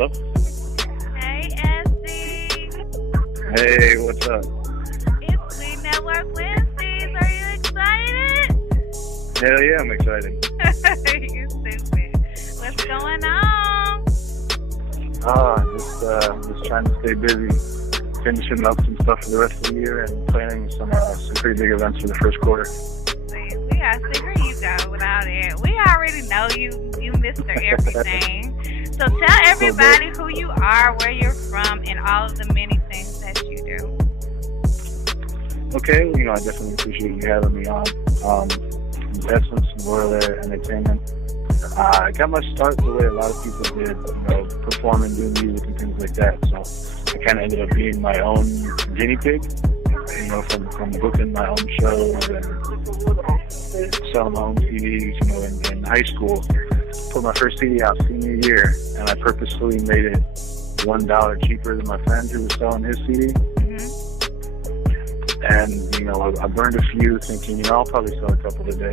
Hello? Hey, Essie. Hey, what's up? It's We Network Wednesdays. Are you excited? Hell yeah, I'm excited. You stupid. What's going on? Just trying to stay busy, finishing up some stuff for the rest of the year and planning some pretty big events for the first quarter. See, we gotta see where you go without it. We already know you Mr. Everything. So tell everybody who you are, where you're from, and all of the many things that you do. Okay, well, I definitely appreciate you having me on. Essince Entertainment. I got my start the way a lot of people did, performing, doing music and things like that. So I kind of ended up being my own guinea pig, from booking my own shows and selling my own CDs, in high school. Put my first CD out senior year, and I purposefully made it $1 cheaper than my friend who was selling his CD. And, I burned a few thinking, I'll probably sell a couple today.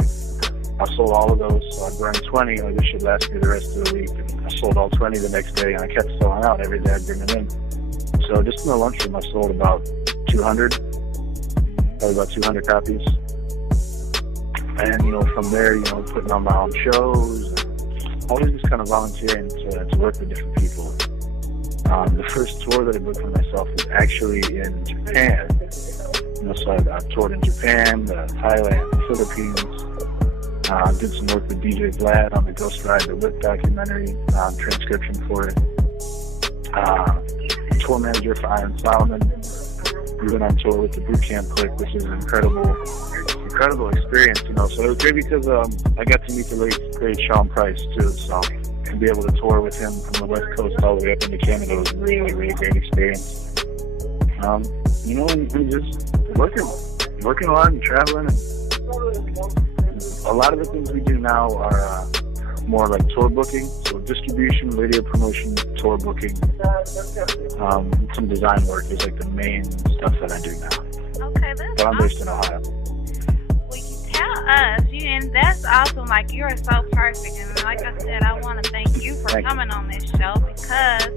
I sold all of those, so I burned 20, and this should last me the rest of the week. And I sold all 20 the next day, and I kept selling out every day I'd bring them in. So just in the lunchroom, I sold about 200, probably about 200 copies. And, from there, putting on my own shows, and always just kind of volunteering to work with different people. The first tour that I booked for myself was actually in Japan. So I've toured in Japan, Thailand, the Philippines. Did some work with DJ Vlad on the Ghost Ride the Whip documentary, transcription for it. Tour manager for Iron Solomon. We went on tour with the Boot Camp Clique, which is an incredible experience, So it was great because I got to meet the late great Sean Price too. So to be able to tour with him from the West Coast all the way up into Canada was a really, really great experience. And just working a lot and traveling. And a lot of the things we do now are more like tour booking, so distribution, radio promotion, tour booking, some design work is like the main stuff that I do now. Okay, that's But I'm based in Ohio. Well, you tell us, and that's awesome. Like, you're so perfect. And like I said, I want to thank you for coming on this show because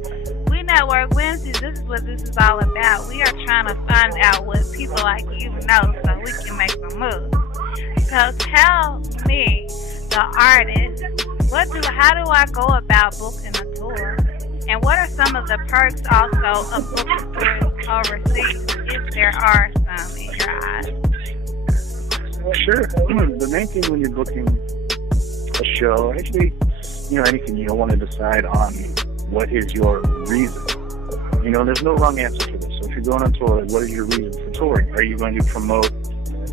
We Network Wednesdays, this is what this is all about. We are trying to find out what people like you know so we can make some moves. So tell me, the artist, how do I go about booking a tour? And what are some of the perks also of booking tours overseas, if there are some in your eyes? Sure. The main thing when you're booking a show, actually, anything, you want to decide on what is your reason. There's no wrong answer for this. So if you're going on tour, what is your reason for touring? Are you going to promote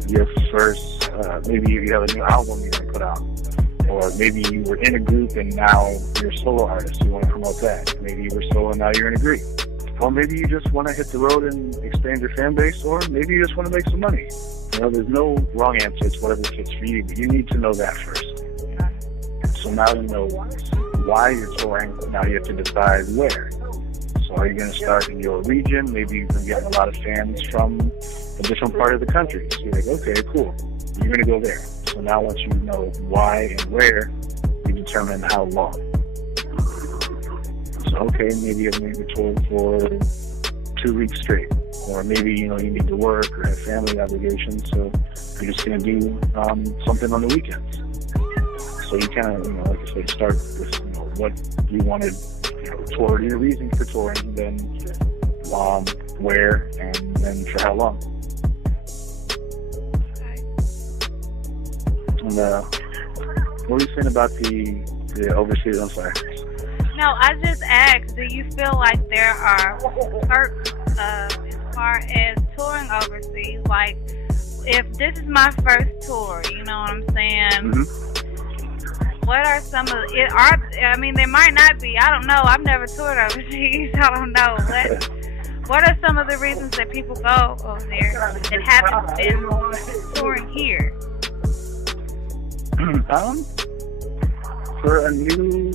your first, maybe you have a new album you're going to put out? Or maybe you were in a group and now you're a solo artist, you want to promote that. Maybe you were solo and now you're in a group. Or maybe you just want to hit the road and expand your fan base, or maybe you just want to make some money. There's no wrong answer, it's whatever fits for you, but you need to know that first. So now you know why you're touring, now you have to decide where. So are you going to start in your region? Maybe you've been getting a lot of fans from a different part of the country. So you're like, okay, cool, you're going to go there. So now once you know why and where, you determine how long. So okay, maybe you're going to tour for 2 weeks straight. Or maybe, you need to work or have family obligations, so you're just going to do something on the weekends. So you kind of, like I said, start with, what you wanted, tour, your reason for touring, then where, and then for how long. And what were you saying about the overseas? I'm sorry. No, I just asked, do you feel like there are perks as far as touring overseas? Like, if this is my first tour, you know what I'm saying? What are some of there might not be. I don't know. I've never toured overseas. I don't know. What are some of the reasons that people go over there that haven't been touring here? For a new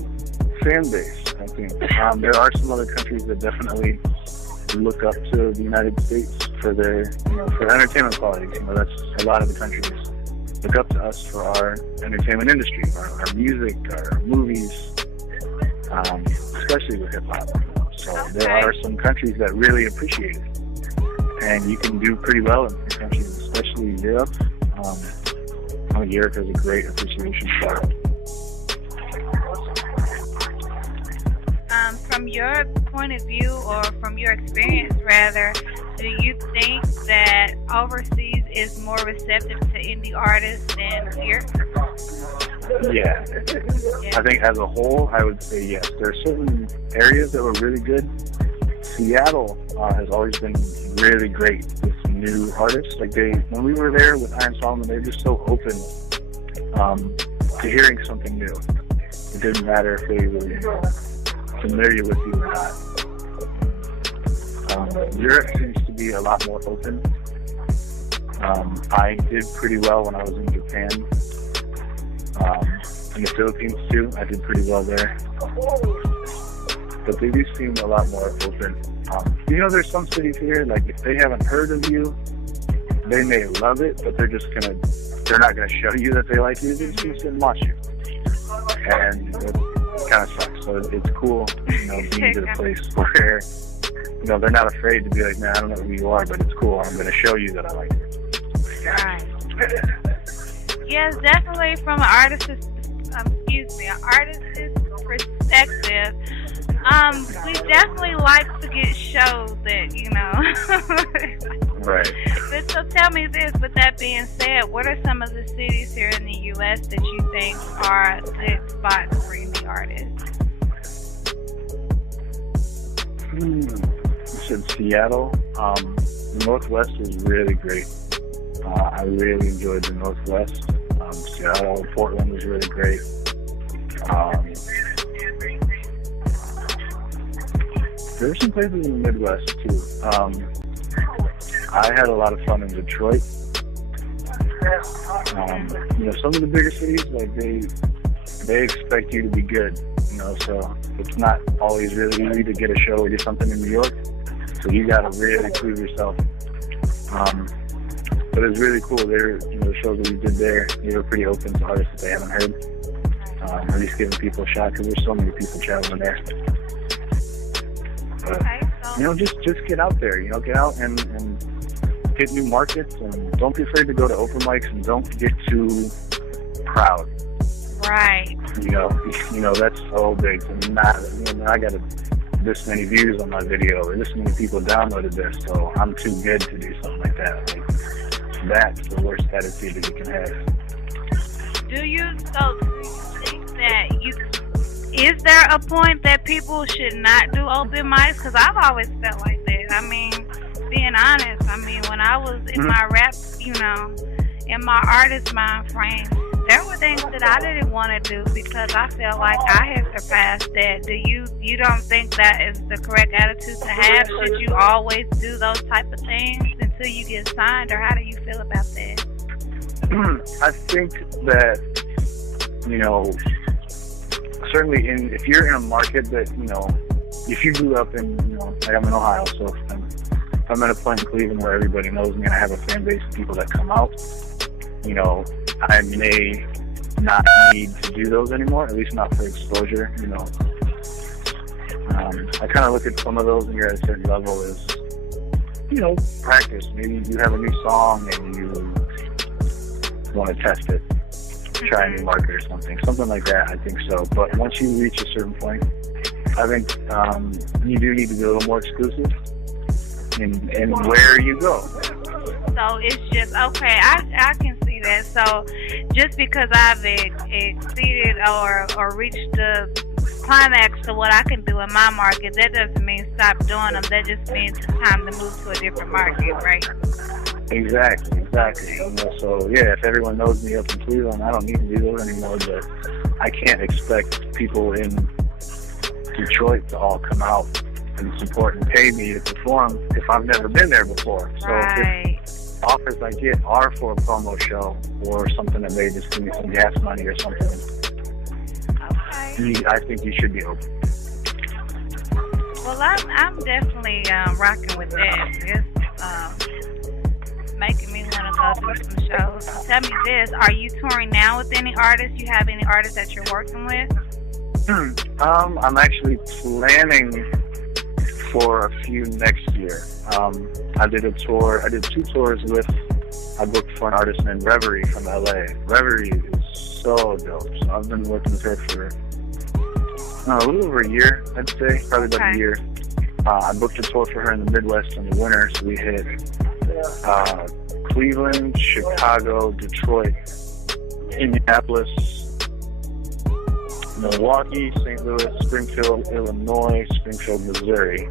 fan base, I think. There are some other countries that definitely look up to the United States for their, for entertainment qualities. That's a lot of the countries look up to us for our entertainment industry, our music, our movies, especially with hip-hop. So there are some countries that really appreciate it. And you can do pretty well in some countries, especially Europe. Europe has a great appreciation for it. From your point of view, or from your experience rather, do you think that overseas is more receptive to indie artists than here? Yeah. I think as a whole, I would say yes. There are certain areas that were really good. Seattle has always been really great with new artists. Like when we were there with Iron Solomon, they were just so open to hearing something new. It didn't matter if they were familiar with you or not. Europe seems to be a lot more open. I did pretty well when I was in Japan. In the Philippines too, I did pretty well there. But they do seem a lot more open. There's some cities here, like if they haven't heard of you, they may love it, but they're not gonna show you that they like you. They're just gonna sit and watch you. And it kind of sucks. So it's cool, being to a place where, they're not afraid to be like, man, I don't know who you are, but it's cool. I'm gonna show you that I like you. Right. Yes, definitely from an artist's perspective. We definitely like to get shows that, Right. But so tell me this, with that being said, what are some of the cities here in the U.S. that you think are good spots for indie artists? You said Seattle. The Northwest is really great. I really enjoyed the Northwest. Seattle, Portland was really great. There's some places in the Midwest too. I had a lot of fun in Detroit. Some of the bigger cities, like they expect you to be good. So it's not always really easy to get a show or do something in New York. So you got to really prove yourself. But it's really cool. The shows that we did there, they were pretty open to artists that they haven't heard. At least giving people a shot, because there's so many people traveling there. But, just get out there. Get out and hit new markets, and don't be afraid to go to open mics, and don't get too proud. Right. That's so big. I got this many views on my video, or this many people downloaded this, so I'm too good to do something like that. That's the worst attitude that you can have. Do you think that is there a point that people should not do open mics? Because I've always felt like that. Being honest, when I was in my rap, in my artist mind frame, there were things that I didn't want to do because I felt like I had surpassed that. Do you don't think that is the correct attitude to have? Should you always do those type of things until you get signed, or how do you feel about that? I think that, certainly if you're in a market that, if you grew up in, like I'm in Ohio, so if I'm at a point in Cleveland where everybody knows me and I have a fan base of people that come out, I may not need to do those anymore, at least not for Xsposure, I kind of look at some of those when you're at a certain level as, practice. Maybe you have a new song and you want to test it, try a new market or something like that. I think so. But once you reach a certain point, I think you do need to be a little more exclusive in where you go. So it's just, okay, I can see that. So just because I've exceeded or reached the climax to what I can do in my market, that doesn't mean stop doing them. That just means it's time to move to a different market, right? Exactly. So yeah, if everyone knows me up in Cleveland, I don't need to do those anymore. But I can't expect people in Detroit to all come out and support and pay me to perform if I've never been there before. So right. If offers I get are for a promo show or something that may just give me some gas money or something, okay, I think you should be open. Well, I'm definitely rocking with that. It's making me want to go do some shows. So tell me this, are you touring now with any artists? You have any artists that you're working with? I'm actually planning for a few next year. I did a tour. I did 2 tours I booked for an artist named Reverie from LA. Reverie is so dope. So I've been working with her for a little over a year, I'd say, probably about a year. I booked a tour for her in the Midwest in the winter, so we hit Cleveland, Chicago, Detroit, Indianapolis, Milwaukee, St. Louis, Springfield, Illinois, Springfield, Missouri.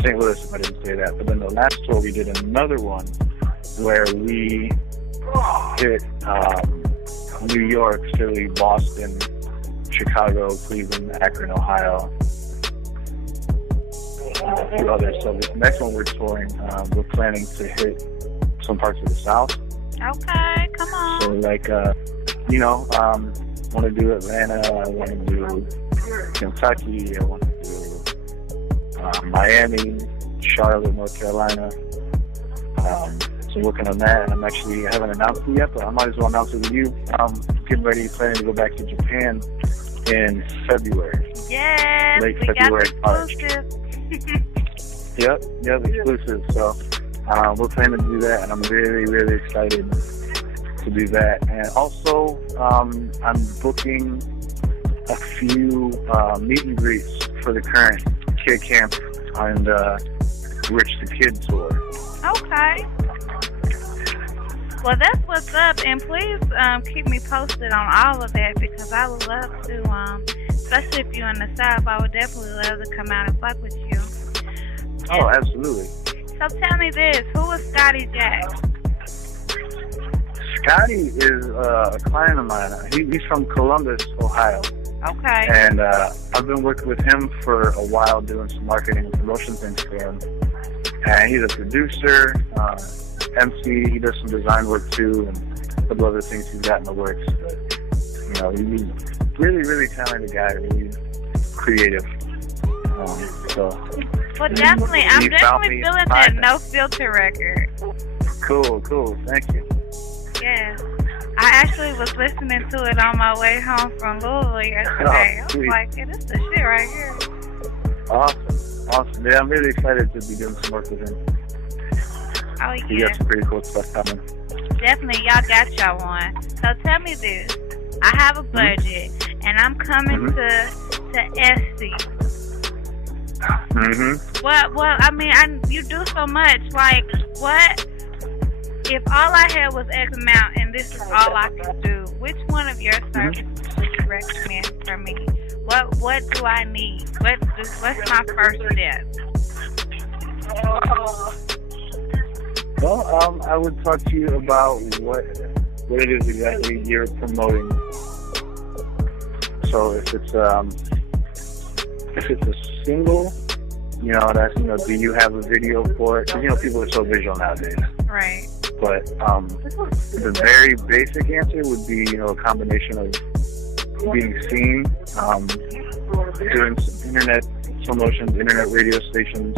St. Louis, if I didn't say that. But then the last tour, we did another one where we hit New York, Philly, Boston, Chicago, Cleveland, Akron, Ohio, a few others. So the next one we're touring, we're planning to hit some parts of the South. Okay, come on. So like, want to do Atlanta, I want to do Kentucky, I want to do Miami, Charlotte, North Carolina. So working on that, and I haven't announced it yet, but I might as well announce it with you. I'm getting ready, planning to go back to Japan in February. Yes, late we February, got the exclusive. Yep, exclusive. So we're planning to do that, and I'm really, really excited to do that. And also, I'm booking a few meet and greets for the current Kid Camp and Rich the Kid tour. Okay. Well, that's what's up, and please keep me posted on all of that, because I would love to, especially if you're in the South, I would definitely love to come out and fuck with you. Oh, absolutely. So tell me this, who is Scotty Jack? Scotty is a client of mine. He's from Columbus, Ohio. Okay. And I've been working with him for a while, doing some marketing and promotion things for him. And he's a producer, MC. He does some design work too, and a couple other things he's got in the works. But, he's a really, really talented guy, really creative. Well, definitely, I'm definitely feeling that No Filter record. Cool. Thank you. Yeah. I actually was listening to it on my way home from Louisville yesterday. I was like, hey, this is the shit right here. Awesome. Yeah, I'm really excited to be doing some work with him. Oh, yeah. He got some pretty cool stuff coming. Definitely, y'all got y'all one. So tell me this. I have a budget, and I'm coming to Essince. Well, I mean, you do so much. Like, what if all I had was X amount and this is all I could do? Which one of your services would you recommend for me? What do I need? What's my first step? Well, I would talk to you about what it is exactly you're promoting. So if it's a single, that's, do you have a video for it? Because, people are so visual nowadays. Right. But the very basic answer would be, a combination of being seen, doing some internet promotions, internet radio stations,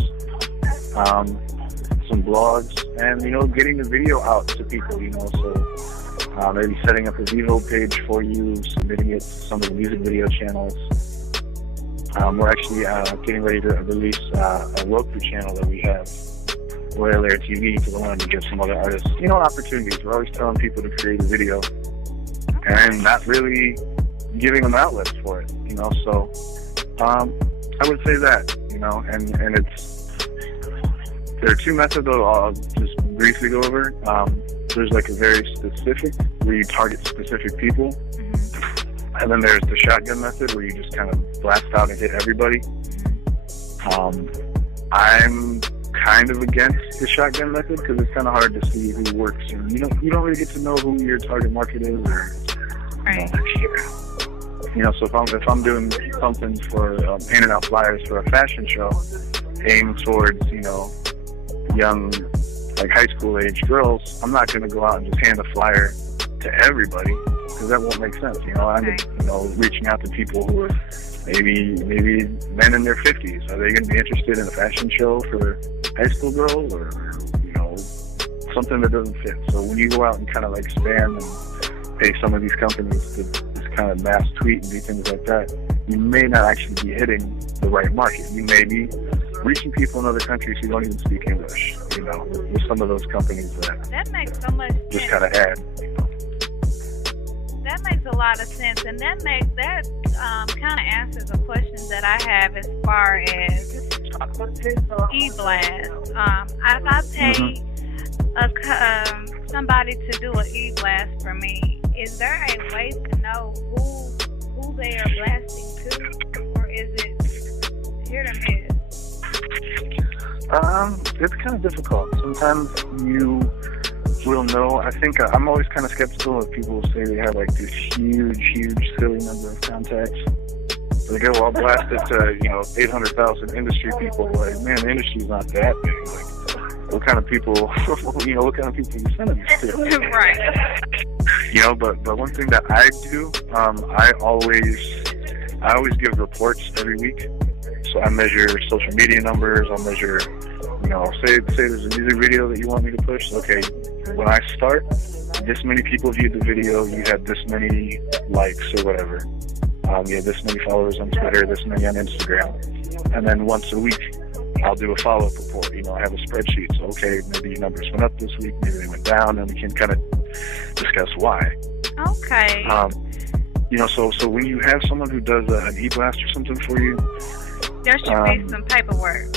some blogs, and, getting the video out to people, so maybe setting up a Vivo page for you, submitting it to some of the music video channels. We're actually getting ready to release a Roku channel that we have, Royal Air TV, because I wanted to give some other artists, opportunities. We're always telling people to create a video and not really giving them outlets for it, so I would say that, and there are 2 methods that I'll just briefly go over. There's like a very specific, where you target specific people. And then there's the shotgun method, where you just kind of blast out and hit everybody. I'm kind of against the shotgun method, because it's kind of hard to see who works, and you don't really get to know who your target market is. Right. So if I'm doing something for handing out flyers for a fashion show aimed towards young, like high school age girls, I'm not going to go out and just hand a flyer to everybody, because that won't make sense. I'm reaching out to people who are maybe men in their 50s. Are they going to be interested in a fashion show for high school girls, or something that doesn't fit? So when you go out and kind of like spam and pay some of these companies to just kind of mass tweet and do things like that, you may not actually be hitting the right market. You may be reaching people in other countries who don't even speak English, you know, with some of those companies that makes so much sense. Just kind of add. That makes a lot of sense, and that kind of answers a question that I have as far as e-blast. If I pay somebody to do an e-blast for me, is there a way to know who they are blasting to, or is it hit or miss? It's kind of difficult. Sometimes you will know. I think I'm always kind of skeptical of people who say they have like this huge, silly number of contacts. They go, I'll blast it to, 800,000 industry people. Like, man, the industry's not that big. Like, what kind of people, what kind of people you sending this to? Right. But one thing that I do, I always give reports every week. So I measure social media numbers. I'll measure, say there's a music video that you want me to push. Okay, when I start, this many people viewed the video. You had this many likes or whatever. You had this many followers on Twitter, this many on Instagram. And then once a week, I'll do a follow-up report. I have a spreadsheet. So, okay, maybe your numbers went up this week, maybe they went down, and we can kind of discuss why. Okay. So when you have someone who does an e-blast or something for you, there should be some paperwork.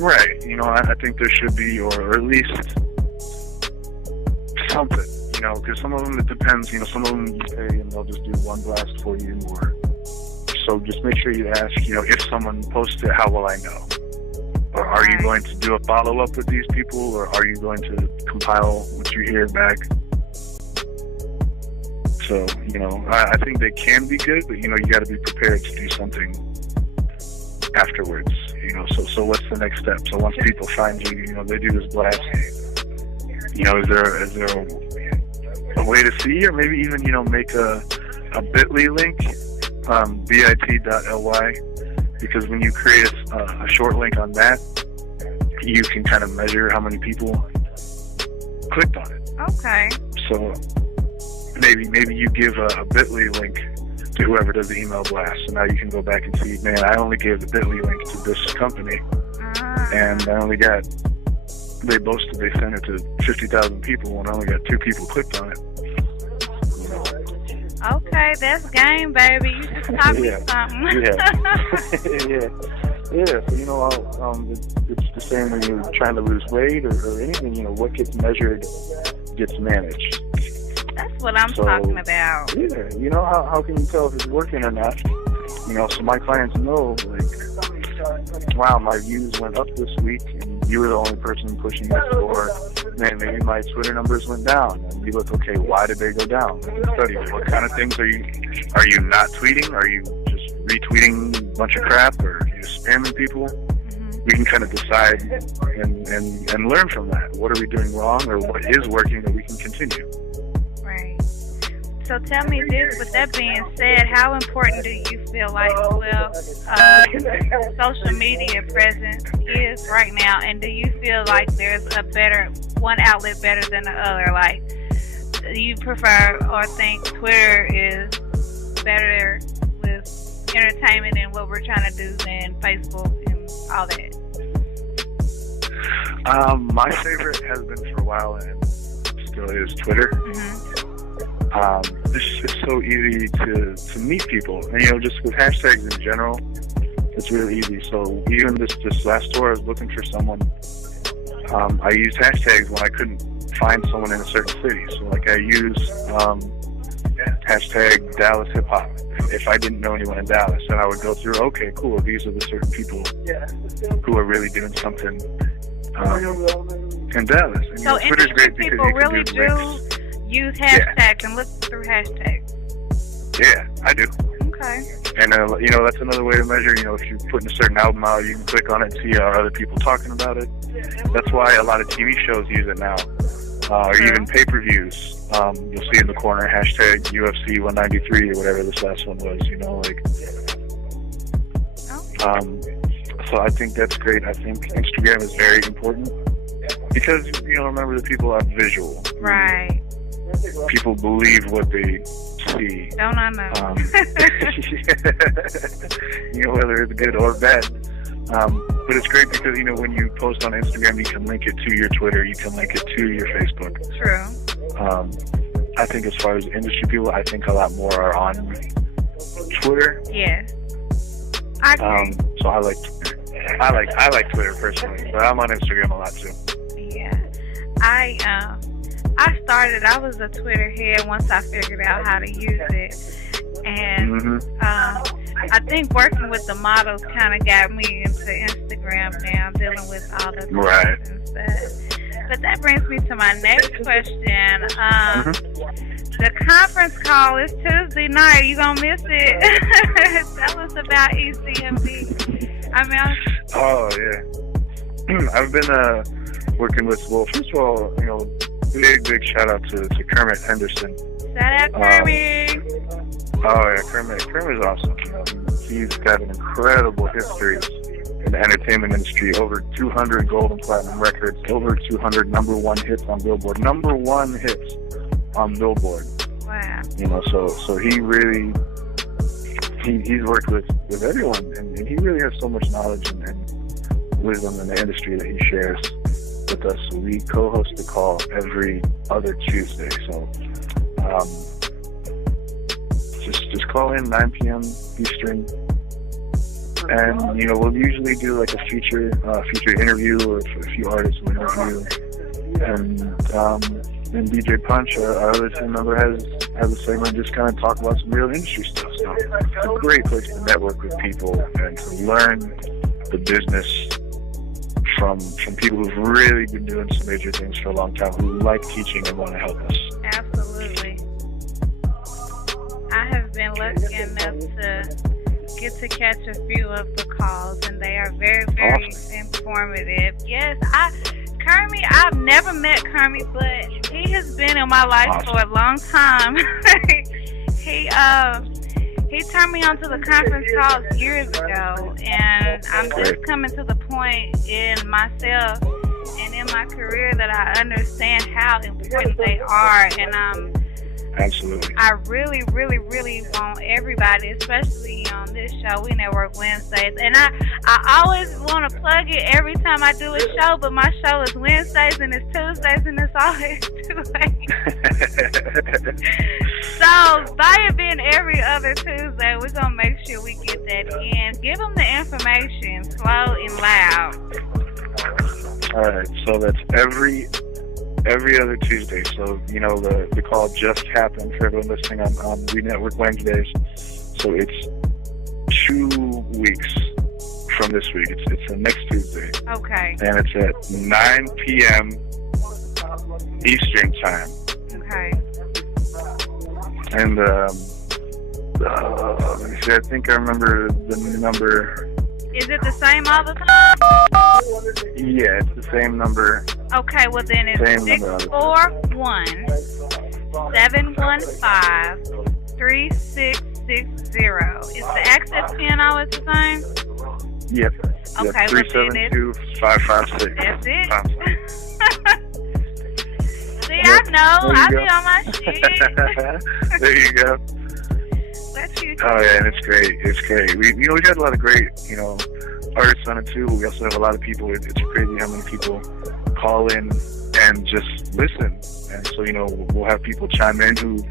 Right. I think there should be, or at least something. Because some of them, it depends. Some of them you pay and they'll just do one blast for you. So just make sure you ask, if someone posts it, how will I know? Or are you going to do a follow-up with these people, or are you going to compile what you hear back? So, I think they can be good, but, you got to be prepared to do something afterwards. So what's the next step? So once people find you, they do this blast. Is there a way to see, or maybe even, make a bit.ly link, bit.ly, because when you create a short link on that, you can kind of measure how many people clicked on it. Okay. So maybe you give a bit.ly link to whoever does the email blast, so now you can go back and see, man, I only gave the bit.ly link to this company, and they boasted they sent it to 50,000 people, and I only got 2 people clicked on it. Okay, that's game, baby. You just taught me something. Yeah. So it's the same when you're trying to lose weight or anything. What gets measured gets managed. That's what I'm talking about. Yeah. How can you tell if it's working or not? So my clients know, like, wow, my views went up this week, and you were the only person pushing it, or man, maybe my Twitter numbers went down. And we look, okay, why did they go down? Let's study what kind of things are you not tweeting? Are you just retweeting a bunch of crap, or are you spamming people? Mm-hmm. We can kind of decide and learn from that. What are we doing wrong, or what is working that we can continue? So tell me this, with that being said, how important do you feel like, social media presence is right now, and do you feel like there's one outlet better than the other? Like, do you prefer or think Twitter is better with entertainment and what we're trying to do than Facebook and all that? My favorite has been for a while, and still is Twitter. Mm-hmm. It's so easy to meet people, and just with hashtags in general, it's really easy. So even this last tour, I was looking for someone. I used hashtags when I couldn't find someone in a certain city. So like I used hashtag Dallas hip hop. If I didn't know anyone in Dallas, then I would go through. Okay, cool. These are the certain people who are really doing something in Dallas. And, so Twitter's great because people you can really do links. Use hashtags and look through hashtags. Yeah, I do. Okay. And that's another way to measure. If you're putting a certain album out, you can click on it and see how other people talking about it. That's why a lot of TV shows use it now, or even pay-per-views. You'll see in the corner hashtag UFC 193 or whatever this last one was. So I think that's great. I think Instagram is very important because remember, the people are visual. Right. People believe what they see. Don't I know? Whether it's good or bad. But it's great because, when you post on Instagram, you can link it to your Twitter, you can link it to your Facebook. True. I think as far as industry people, I think a lot more are on Twitter. Yes. I agree. So I like Twitter. I like Twitter personally, but I'm on Instagram a lot too. Yeah. I was a Twitter head once I figured out how to use it. And I think working with the models kind of got me into Instagram now, dealing with all the right. and stuff. But that brings me to my next question. The conference call is Tuesday night. You gonna miss it? Tell us about ECMD. Oh yeah. I've been working with. Well, first of all, big shout out to Kermit Henderson. Shout out Kermit. Oh yeah, Kermit is awesome. He's got an incredible history in the entertainment industry. Over 200 gold and platinum records. Over 200 #1 hits on Billboard. #1 hits on Billboard. Wow. So he really he's worked with everyone, and he really has so much knowledge and wisdom in the industry that he shares with us. So we co-host the call every other Tuesday. So just call in 9 p.m. Eastern, and we'll usually do like a featured interview, or a few artists will interview, and DJ Punch, our other team member, has a segment just kind of talk about some real industry stuff. So it's a great place to network with people and to learn the business from people who've really been doing some major things for a long time, who like teaching and want to help us. Absolutely. I have been lucky enough to get to catch a few of the calls, and they are very, very informative. Yes, Kermit, I've never met Kermit, but he has been in my life for a long time. He turned me onto the conference calls years ago, and I'm just coming to the point in myself and in my career that I understand how important they are, and absolutely. I really, really, really want everybody, especially on this show, We Network Wednesdays. And I always want to plug it every time I do a show, but my show is Wednesdays and it's Tuesdays and it's always too late. So by it being every other Tuesday, we're going to make sure we get that in. Give them the information, slow and loud. All right, so that's every other Tuesday. So, the call just happened for everyone listening on We Network Wednesdays. So it's 2 weeks from this week. It's the next Tuesday. Okay. And it's at 9 p.m. Eastern time. Okay. And, let me see, I think I remember the number. Is it the same all the time? Yeah, it's the same number. Okay, well then it's 641-715-3660. Is the access pin always the same? Yep. Okay, 372-556. That's it. See, I know. I'll be on my shit. There you go. That's you. Oh yeah, and it's great. It's great. We got a lot of great, artists on it too. We also have a lot of people. It's crazy how many people call in and just listen. And so, we'll have people chime in who,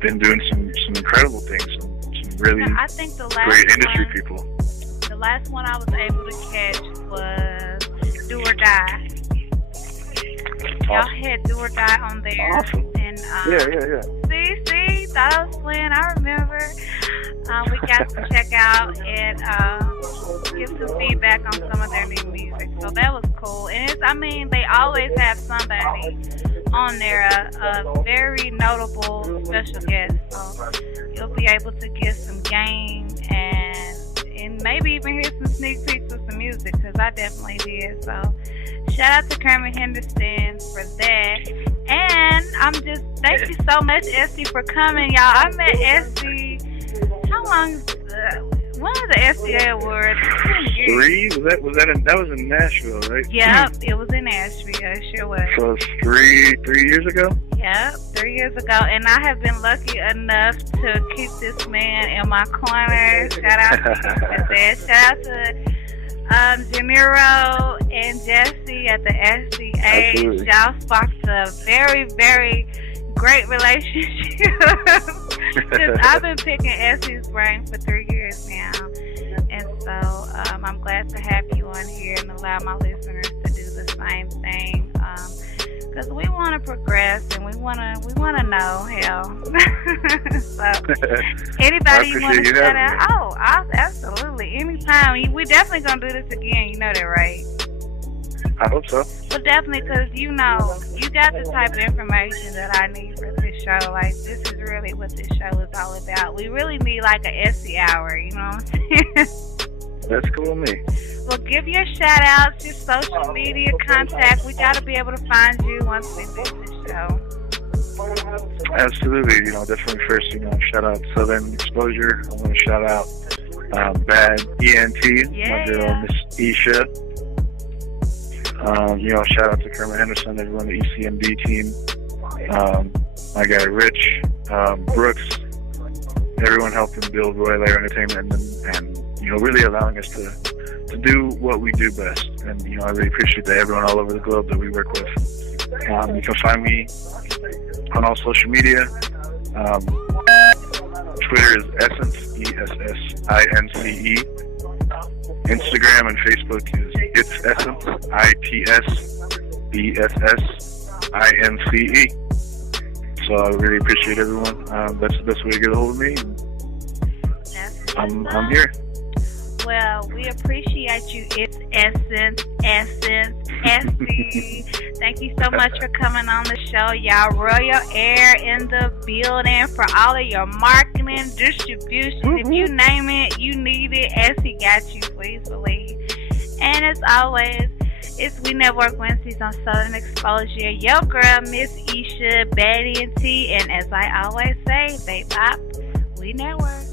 been doing some incredible things, some really I think the last great industry people. The last one I was able to catch was Do or Die. Y'all had Do or Die on there. Awesome. And, yeah. See, thought I was playing. I remember. We got to check out and give some feedback on some of their new music. So that was cool. And they always have somebody on there, a very notable special guest. So you'll be able to get some game and maybe even hear some sneak peeks of some music, because I definitely did. So shout out to Kermit Henderson for that. And thank you so much, Essie, for coming, y'all. I met Essie. How long? When was the SCA Awards. 3? That was in Nashville, right? Yep, it was in Nashville. It sure was. So it's 3 years ago? Yep, 3 years ago. And I have been lucky enough to keep this man in my corner. Shout out to you. Shout out to Janiro and Jesse at the SCA. Absolutely. Y'all sparked a very, very great relationship. I've been picking Essie's brain for 3 years now. And so I'm glad to have you on here and allow my listeners to do the same thing. Because we want to progress and we want to know, hell. So, anybody you want to shout out? Oh, absolutely. Anytime. We're definitely going to do this again. You know that, right? I hope so. Well, definitely, because you know, you got the type of information that I need for this show. Like, this is really what this show is all about. We really need like a Essie hour, you know what I'm saying? That's cool with me. Well, give your shout outs, your social media contact. We got to be able to find you once we do this show. Absolutely. Definitely first, shout out Southern Xsposure. I want to shout out Bad ENT, my girl, Ms.Echia. Shout out to Kermit Henderson, everyone, the ECMD team. My guy Rich, Brooks, everyone helping build Royal Air Entertainment and really allowing us to do what we do best. And, I really appreciate that, everyone all over the globe that we work with. You can find me on all social media. Twitter is Essince, ESSINCE. Instagram and Facebook is It's Essince, ITSBSSINCE. So I really appreciate everyone. That's the best way to get a hold of me. I'm here. Well, we appreciate you. It's Essince, Essie. Thank you so much for coming on the show, y'all. Royal Air in the building for all of your marketing, distribution. Mm-hmm. If you name it, you need it. Essie got you, please believe. And as always, it's We Network Wednesdays on Southern Xsposure. Your girl, Ms.Echia, Bad ENT, and as I always say, they pop, we network.